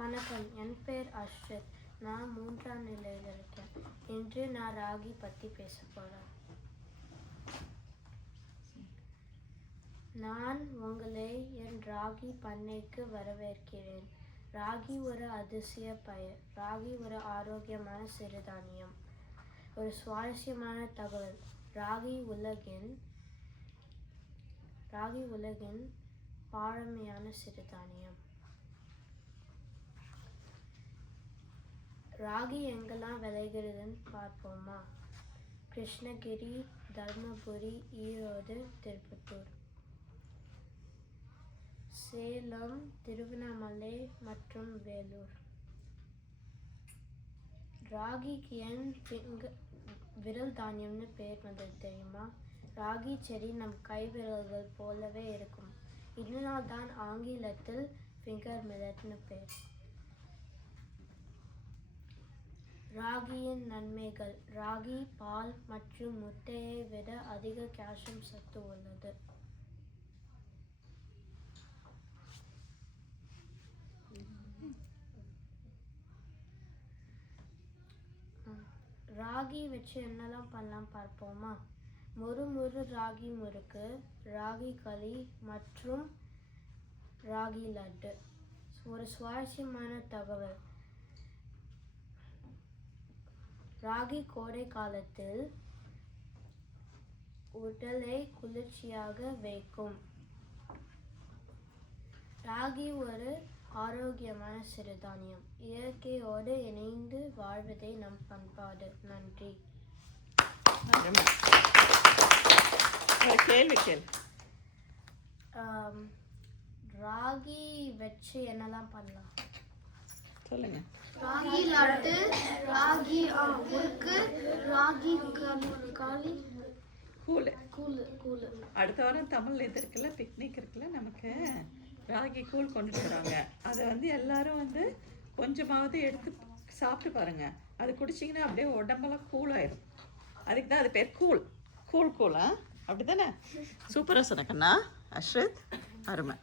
வணக்கம், என் பேர் அஸ்ரித். நான் 3ஆம் நிலையில் இருக்கேன். இன்று நான் ராகி பற்றி பேச போகிறேன். நான் உங்களை என் ராகி பண்ணைக்கு வரவேற்கிறேன். ராகி ஒரு அதிசய பயிர். ராகி ஒரு ஆரோக்கியமான சிறுதானியம். ஒரு சுவாரஸ்யமான தகவல், ராகி உலகின் பழமையான சிறுதானியம். ராகி எங்கெல்லாம் விளைகிறதுன்னு பார்ப்போமா? கிருஷ்ணகிரி, தர்மபுரி, ஈரோடு, திருப்பத்தூர், சேலம், திருவண்ணாமலை மற்றும் வேலூர். ராகிக்கு ஏன் விரல் தானியம்னு பேர் வந்தது தெரியுமா? ராகி செடி நம் கை விரல்கள் போலவே இருக்கும். இதனால் தான் ஆங்கிலத்தில் ஃபிங்கர் மில்லட்னு பேர். ராகியின் நன்மைகள். ராகி பால் மற்றும் முட்டையை விட அதிக கால்சியம் சத்து உள்ளது. ராகி வச்சு என்னெல்லாம் பண்ணலாம் பார்ப்போமா? முறு ராகி முறுக்கு, ராகி களி மற்றும் ராகி லட்டு. ஒரு சுவாரஸ்யமான தகவல், ராகி கோடை காலத்தில் உடலை குளிர்ச்சியாக வைக்கும். ராகி ஒரு ஆரோக்கியமான சிறுதானியம். இயற்கையோடு இணைந்து வாழ்வதே நம் பண்பாடு. நன்றி. ராகி வச்சு என்னெல்லாம் பண்ணலாம் சொல்லுங்க. ராகி லட்டு, ராகி முறுக்கு, ராகி களி, கூழ். அடுத்த வாரம் தமிழ்ல இது இருக்குல்ல, பிக்னிக் இருக்குல்ல, நமக்கு ராகி கூழ் கொண்டு வராங்க. அதை எல்லாரும் கொஞ்சமாவது எடுத்து சாப்பிட்டு பாருங்க. அது குடிச்சிங்கன்னா அப்படியே உடம்பெல்லாம் கூலாயிரும். அதுக்கு தான் அது பேர் கூழா? அப்படிதானே? சூப்பராக சொன்னக்கண்ணா அஸ்ரித், அருமை.